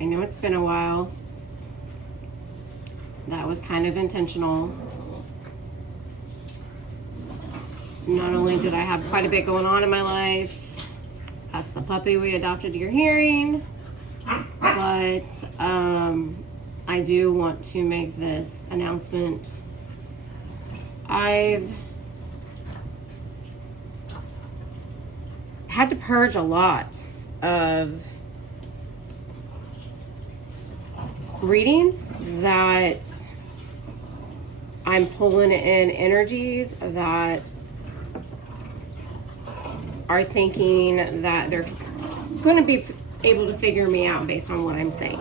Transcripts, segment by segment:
I know it's been a while. That was kind of intentional. Not only did I have quite a bit going on in my life, that's the puppy we adopted you're hearing, but I do want to make this announcement. I've had to purge a lot of readings that I'm pulling in energies that are thinking that they're going to be able to figure me out based on what I'm saying.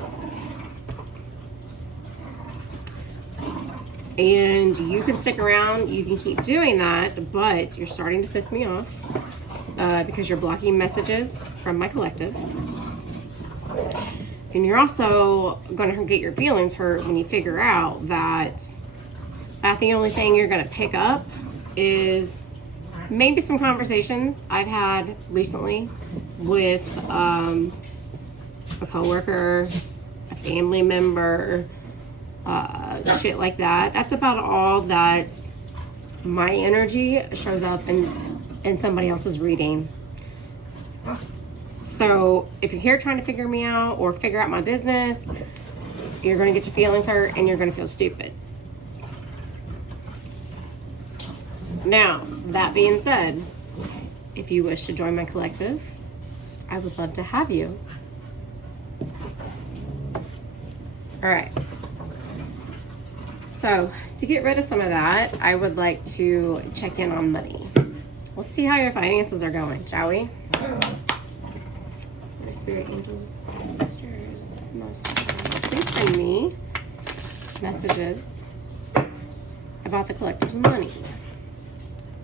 And you can stick around, you can keep doing that, but you're starting to piss me off because you're blocking messages from my collective. And you're also going to get your feelings hurt when you figure out that the only thing you're going to pick up is maybe some conversations I've had recently with a coworker, a family member, shit like that. That's about all that my energy shows up in somebody else's reading. So if you're here trying to figure me out or figure out my business, you're going to get your feelings hurt and you're going to feel stupid. Now, that being said, if you wish to join my collective, I would love to have you. All right. So, to get rid of some of that, I would like to check in on money. Let's see how your finances are going, shall we? My spirit angels, ancestors, most of them, please bring me messages about the collective's money.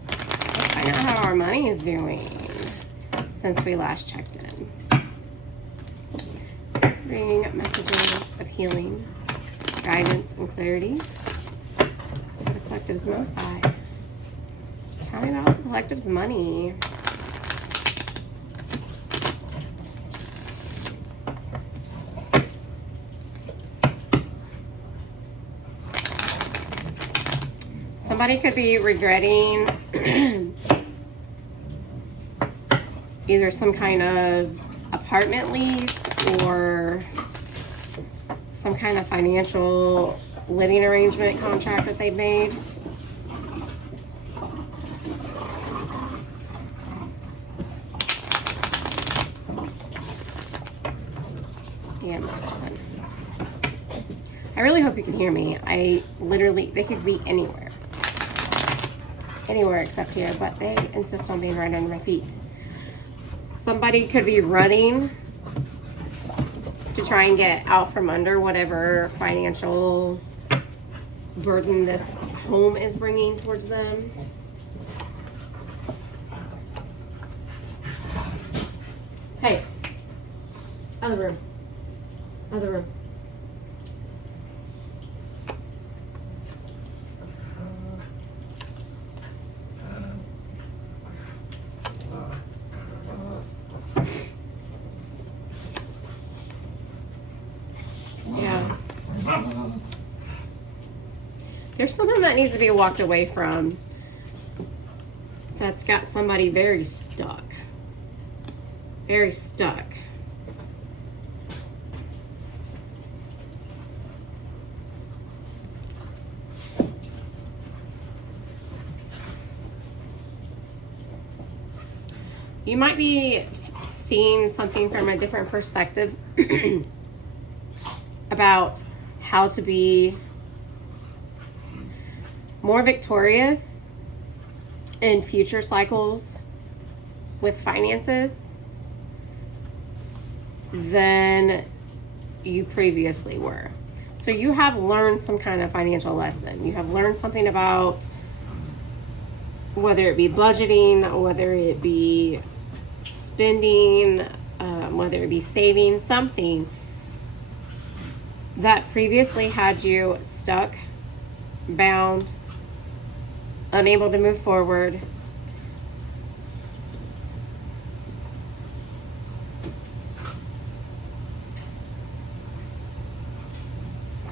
Let's find out how our money is doing since we last checked in. Please bring messages of healing, guidance, and clarity for the collective's most high. Tell me about the collective's money. Somebody could be regretting either some kind of apartment lease or some kind of financial living arrangement contract that they made. And this one. I really hope you can hear me. They could be anywhere. Anywhere except here, but they insist on being right under my feet. Somebody could be running to try and get out from under whatever financial burden this home is bringing towards them. Hey, other room. Other room. Yeah. There's something that needs to be walked away from that's got somebody very stuck. Very stuck. You might be seeing something from a different perspective about how to be more victorious in future cycles with finances than you previously were. So you have learned some kind of financial lesson. You have learned something about whether it be budgeting, whether it be spending, whether it be saving, something that previously had you stuck, bound, unable to move forward.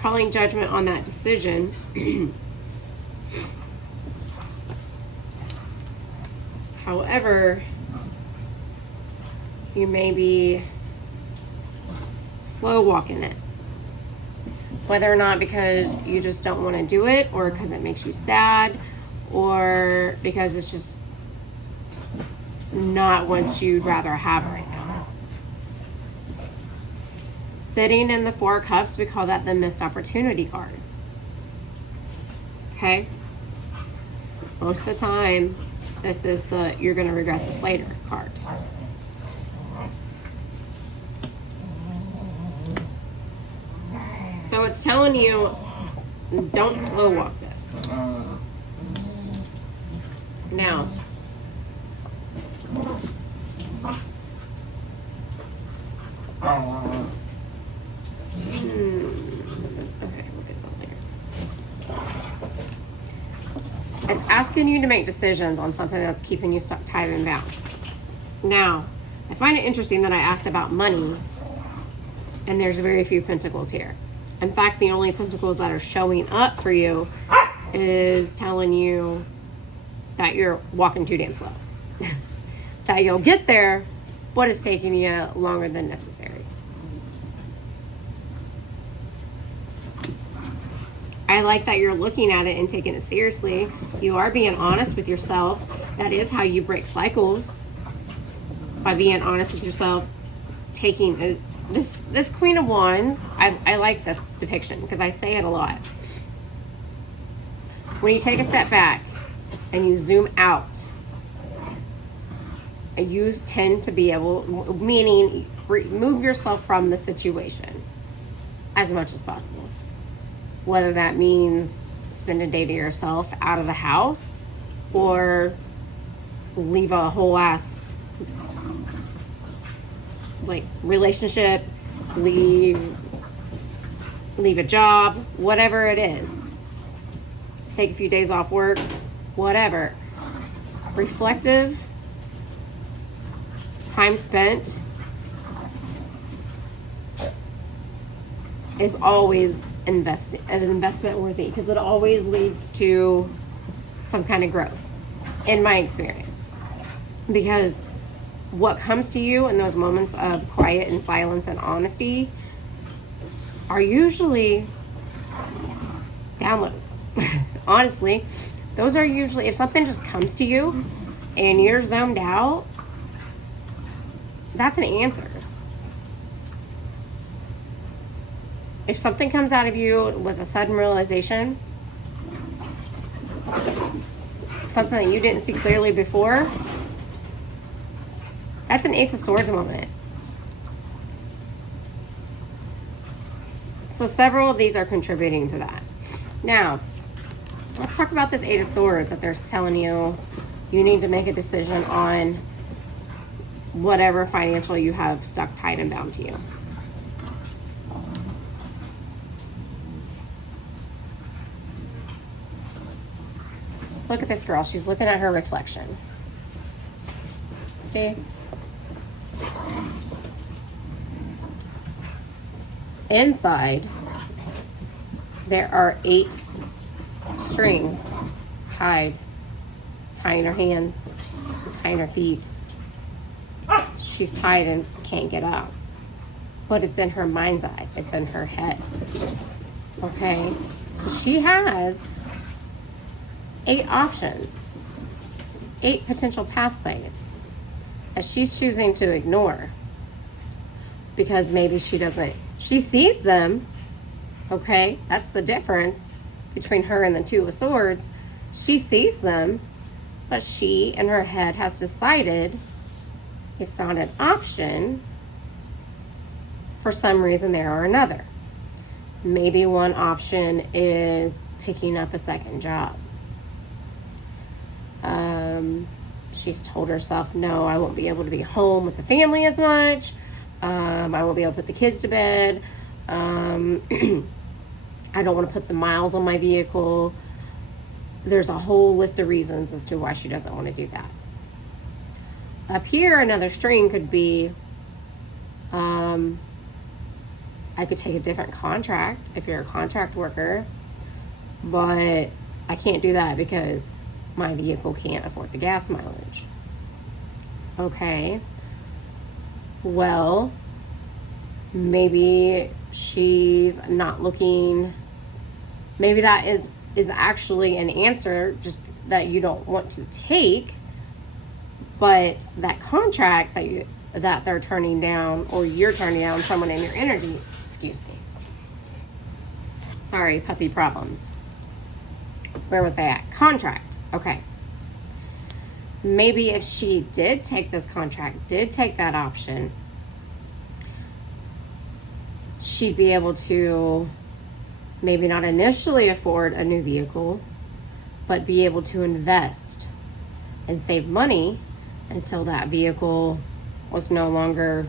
calling judgment on that decision. However, you may be slow walking it. Whether or not because you just don't want to do it, or because it makes you sad, or because it's just not what you'd rather have right now. Sitting in the Four of Cups, we call that the missed opportunity card. Okay? Most of the time, this is the you're going to regret this later card. So it's telling you, don't slow walk this. Now, okay, we'll get that later. It's asking you to make decisions on something that's keeping you stuck, tied, and bound. Now, I find it interesting that I asked about money, and there's very few pentacles here. In fact, the only pentacles that are showing up for you is telling you that you're walking too damn slow. That you'll get there, but it's taking you longer than necessary. I like that you're looking at it and taking it seriously. You are being honest with yourself. That is how you break cycles. By being honest with yourself, taking this Queen of Wands. I like this depiction because I say it a lot. When you take a step back and you zoom out, you tend to be able, meaning remove yourself from the situation as much as possible. Whether that means spend a day to yourself out of the house, or leave a whole ass like relationship, leave a job, whatever it is. Take a few days off work, whatever. Reflective time spent is always investment worthy, because it always leads to some kind of growth, in my experience. Because what comes to you in those moments of quiet and silence and honesty are usually downloads. Honestly, those are usually, if something just comes to you and you're zoned out, that's an answer. If something comes out of you with a sudden realization, something that you didn't see clearly before, that's an Ace of Swords moment. So several of these are contributing to that. Now, let's talk about this Eight of Swords that they're telling you need to make a decision on whatever financial you have stuck, tied, and bound to you. Look at this girl. She's looking at her reflection. See? Inside, there are 8 strings tied, tying her hands, tying her feet. She's tied and can't get out. But it's in her mind's eye. It's in her head. Okay? So she has 8 options, 8 potential pathways that she's choosing to ignore, because maybe she sees them. Okay, that's the difference between her and the Two of Swords. She sees them, but she in her head has decided it's not an option for some reason there or another. Maybe one option is picking up a second job. She's told herself, no, I won't be able to be home with the family as much. I won't be able to put the kids to bed. I don't want to put the miles on my vehicle. There's a whole list of reasons as to why she doesn't want to do that. Up here, another string could be I could take a different contract if you're a contract worker, but I can't do that because my vehicle can't afford the gas mileage. Okay, well, maybe she's not looking, maybe that is actually an answer just that you don't want to take, but that contract that they're turning down, or you're turning down, someone in your energy, excuse me. Sorry, puppy problems. Where was I at? Contract. Okay. Maybe if she did take this contract, did take that option, she'd be able to maybe not initially afford a new vehicle, but be able to invest and save money until that vehicle was no longer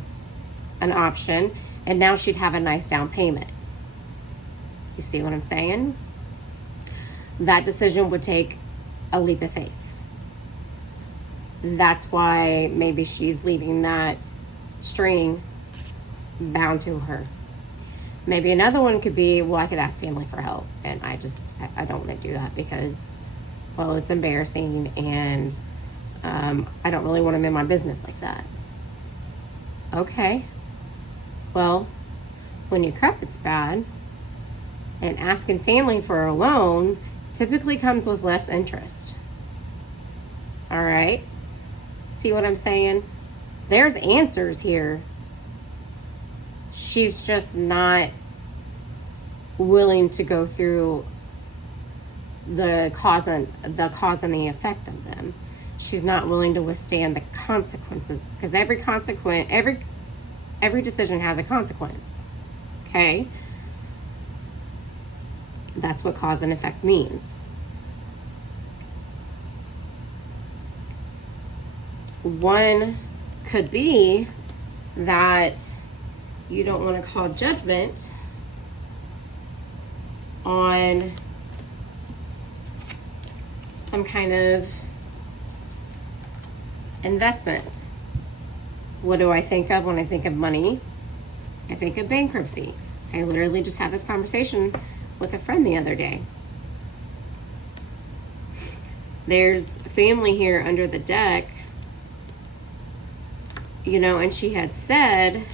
an option, and now she'd have a nice down payment. You see what I'm saying? That decision would take a leap of faith. That's why maybe she's leaving that string bound to her. Maybe another one could be, well, I could ask family for help, and I don't want to do that because, well, it's embarrassing, and I don't really want them in my business like that. Okay, well, when your credit's bad, and asking family for a loan typically comes with less interest. All right, see what I'm saying? There's answers here. She's just not willing to go through the cause and the effect of them. She's not willing to withstand the consequences, because every decision has a consequence. Okay? That's what cause and effect means. One could be that you don't want to call judgment on some kind of investment. What do I think of when I think of money? I think of bankruptcy. I literally just had this conversation with a friend the other day. There's family here under the deck, and she had said,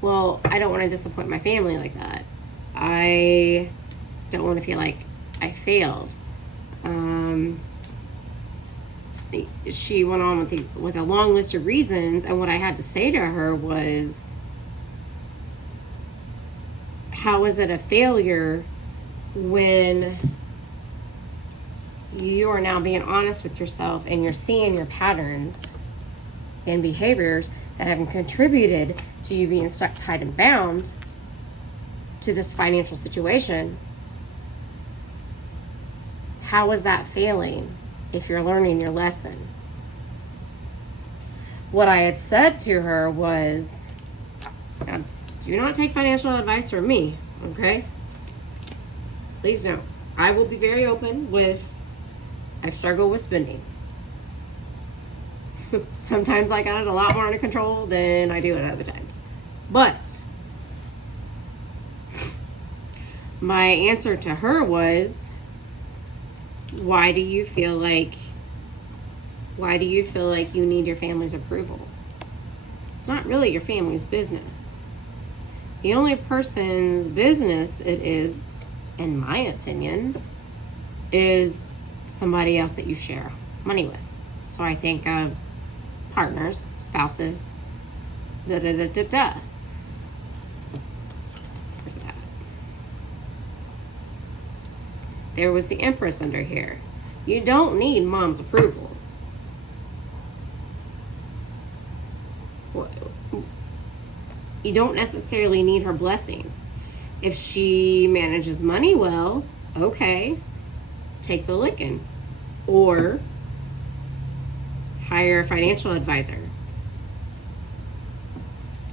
well, I don't want to disappoint my family like that. I don't want to feel like I failed. She went on with a long list of reasons, and what I had to say to her was, how is it a failure when you are now being honest with yourself and you're seeing your patterns and behaviors that have contributed to you being stuck, tied, and bound to this financial situation? How is that failing if you're learning your lesson? What I had said to her was, now, do not take financial advice from me, okay? Please know. I will be very open with, I struggle with spending. Sometimes I got it a lot more under control than I do at other times. But my answer to her was, why do you feel like you need your family's approval? It's not really your family's business. The only person's business it is, in my opinion, is somebody else that you share money with. So I think of partners, spouses, da-da-da-da-da. Where's that? There was the Empress under here. You don't need mom's approval. You don't necessarily need her blessing. If she manages money well, okay, take the licking. Or hire a financial advisor.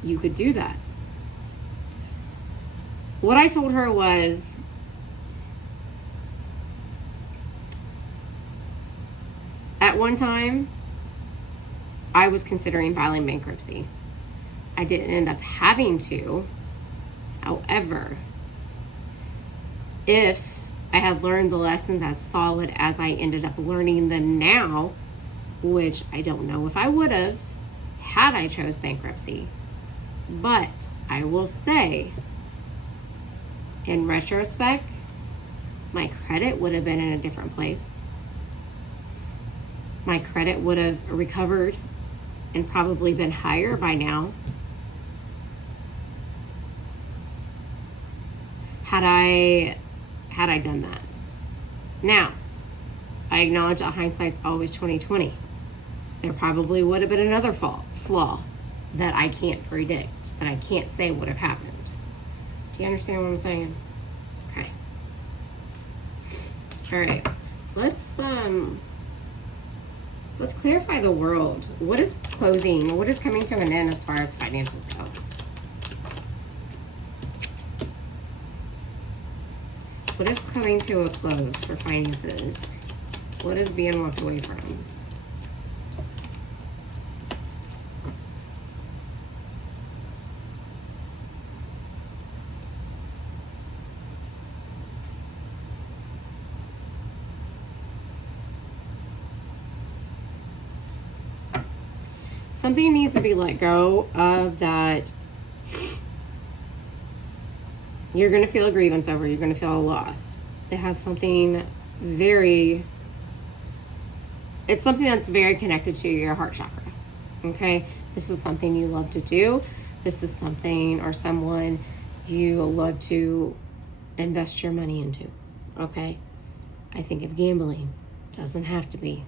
You could do that. What I told her was, at one time, I was considering filing bankruptcy. I didn't end up having to However, if I had learned the lessons as solid as I ended up learning them now, which I don't know if I would have had I chose bankruptcy, but I will say, in retrospect, my credit would have been in a different place. My credit would have recovered and probably been higher by now had I done that. Now, I acknowledge that hindsight's always 20/20. There probably would have been another flaw that I can't predict, that I can't say would have happened. Do you understand what I'm saying? Okay. All right. Let's clarify the world. What is closing? What is coming to an end as far as finances go? What is coming to a close for finances? What is being walked away from? Something needs to be let go of that you're going to feel a grievance over. You're going to feel a loss. It has something it's something that's very connected to your heart chakra. Okay? This is something you love to do. This is something or someone you love to invest your money into. Okay? I think of gambling. Doesn't have to be.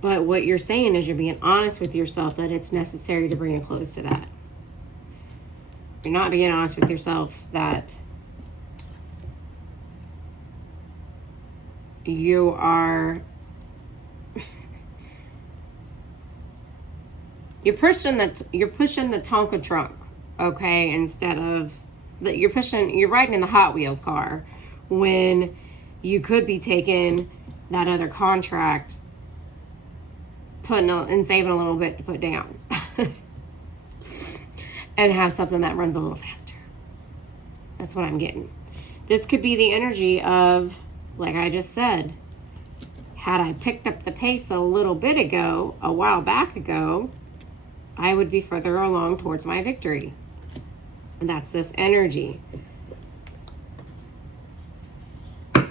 But what you're saying is you're being honest with yourself that it's necessary to bring a close to that. You're not being honest with yourself that you are you're pushing the Tonka trunk, okay, instead of you're riding in the Hot Wheels car when you could be taking that other contract, and saving a little bit to put down and have something that runs a little faster. That's what I'm getting. This could be the energy of, like I just said, had I picked up the pace a while back ago, I would be further along towards my victory. And that's this energy. But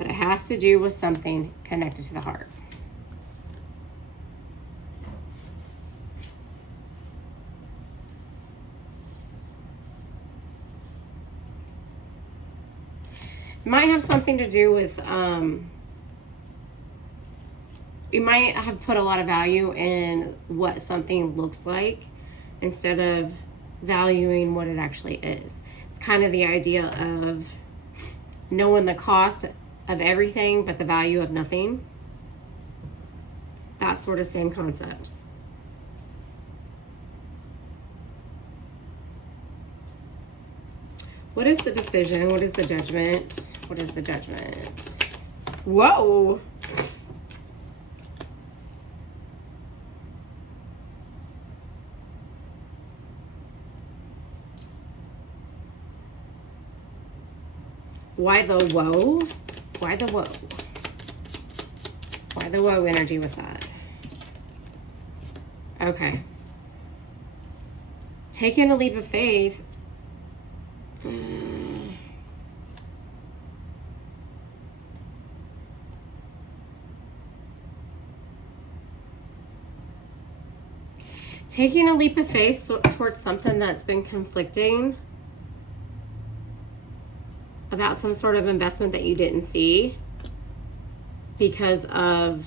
it has to do with something connected to the heart. It might have something to do with, you might have put a lot of value in what something looks like instead of valuing what it actually is. It's kind of the idea of knowing the cost of everything but the value of nothing. That sort of same concept. What is the decision? What is the judgment? What is the judgment? Whoa! Why the whoa? Why the whoa? Why the whoa energy with that? Okay. Taking a leap of faith. Taking a leap of faith towards something that's been conflicting about some sort of investment that you didn't see because of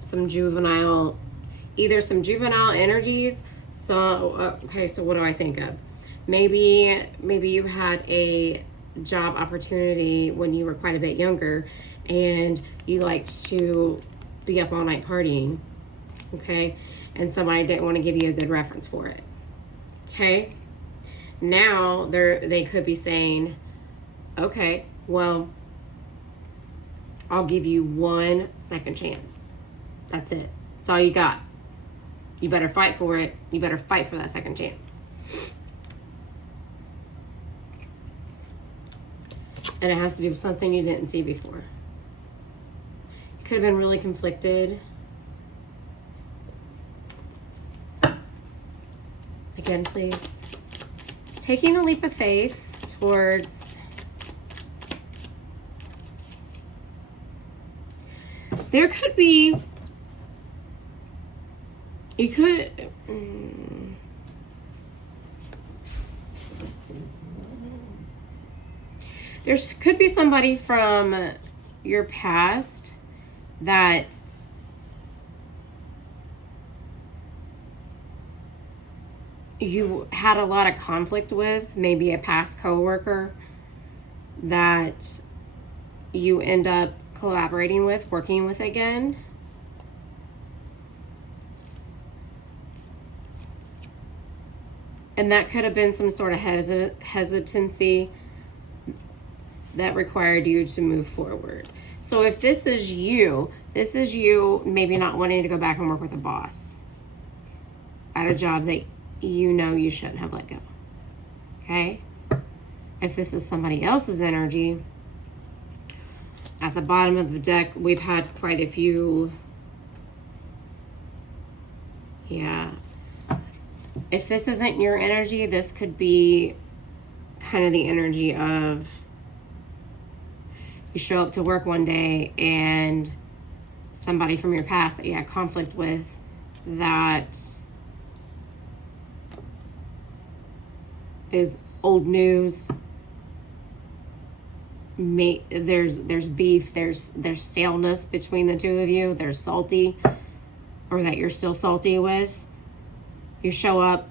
some juvenile energies. So, okay, so what do I think of? Maybe you had a job opportunity when you were quite a bit younger and you liked to be up all night partying, okay? And somebody didn't want to give you a good reference for it, okay? Now they could be saying, okay, well, I'll give you 1 second chance. That's it. That's all you got. You better fight for it. You better fight for that second chance. And it has to do with something you didn't see before. You could have been really conflicted. Again, please. Taking a leap of faith towards... There could be... You could... There could be somebody from your past that you had a lot of conflict with, maybe a past coworker that you end up collaborating with, working with again. And that could have been some sort of hesitancy that required you to move forward. So if this is you maybe not wanting to go back and work with a boss at a job that you know you shouldn't have let go. Okay? If this is somebody else's energy, at the bottom of the deck, we've had quite a few. Yeah. If this isn't your energy, this could be kind of the energy of you show up to work one day and somebody from your past that you had conflict with that is old news. There's beef, there's staleness between the two of you, there's salty, or that you're still salty with. You show up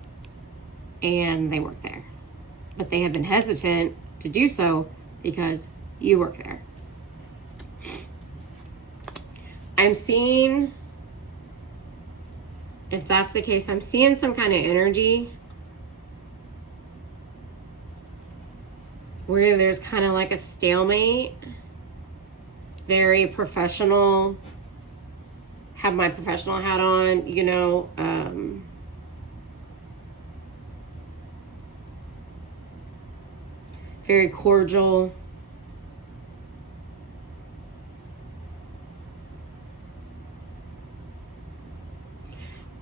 and they work there. But they have been hesitant to do so because you work there. I'm seeing, if that's the case, I'm seeing some kind of energy where there's kind of like a stalemate. Very professional. Have my professional hat on, you know. Very cordial.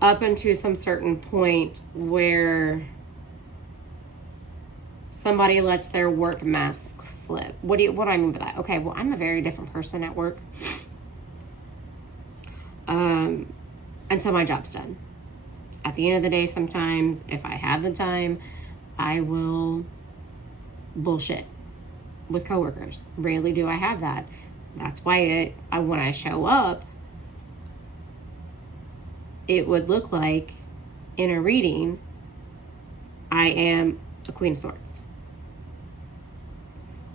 Up until some certain point where somebody lets their work mask slip. What do I mean by that? Okay, well, I'm a very different person at work. Until my job's done. At the end of the day, sometimes, if I have the time, I will bullshit with coworkers. Rarely do I have that. That's why when I show up, it would look like in a reading, I am a Queen of Swords.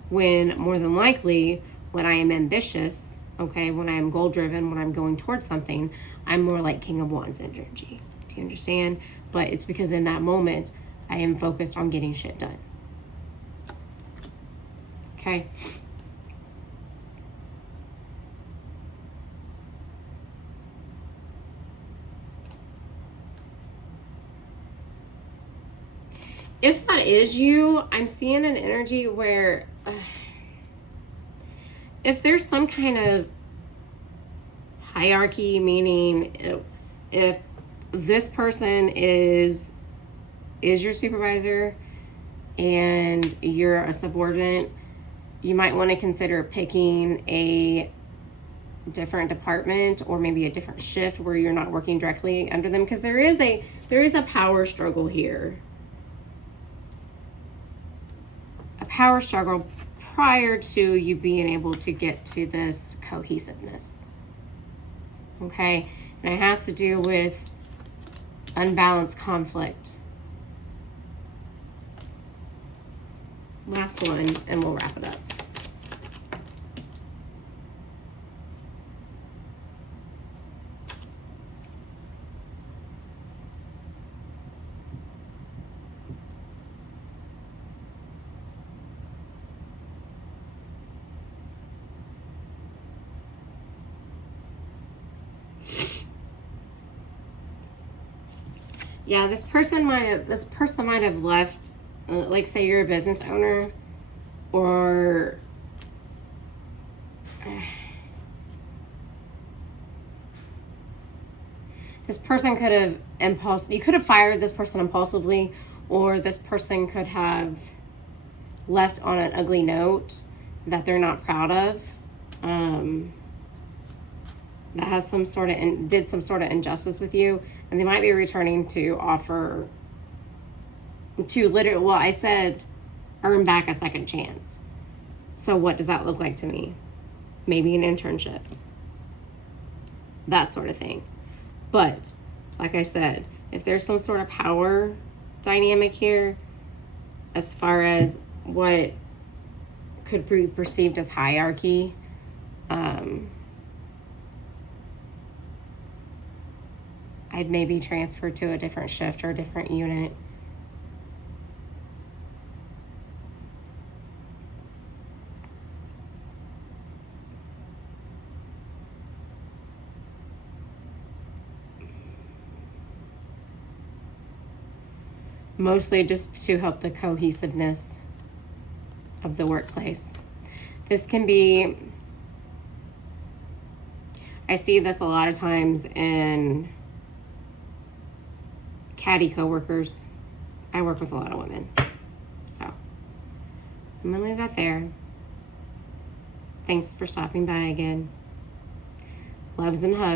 When more than likely, when I am ambitious, okay, when I am goal driven, when I'm going towards something, I'm more like King of Wands energy. Do you understand? But it's because in that moment, I am focused on getting shit done. Okay. If that is you, I'm seeing an energy where if there's some kind of hierarchy, meaning if this person is your supervisor and you're a subordinate, you might want to consider picking a different department or maybe a different shift where you're not working directly under them, because there is a power struggle here. A power struggle prior to you being able to get to this cohesiveness. Okay? And it has to do with unbalanced conflict. Last one, and we'll wrap it up. Yeah, this person might have left, like say you're a business owner, or this person could have you could have fired this person impulsively, or this person could have left on an ugly note that they're not proud of. That has some sort of, did some sort of injustice with you, and they might be returning to offer to literally, well, I said earn back a second chance. So what does that look like to me? Maybe an internship, that sort of thing. But like I said, if there's some sort of power dynamic here, as far as what could be perceived as hierarchy, I'd maybe transfer to a different shift or a different unit. Mostly just to help the cohesiveness of the workplace. This can be, I see this a lot of times in catty coworkers. I work with a lot of women. So I'm gonna leave that there. Thanks for stopping by again. Loves and hugs.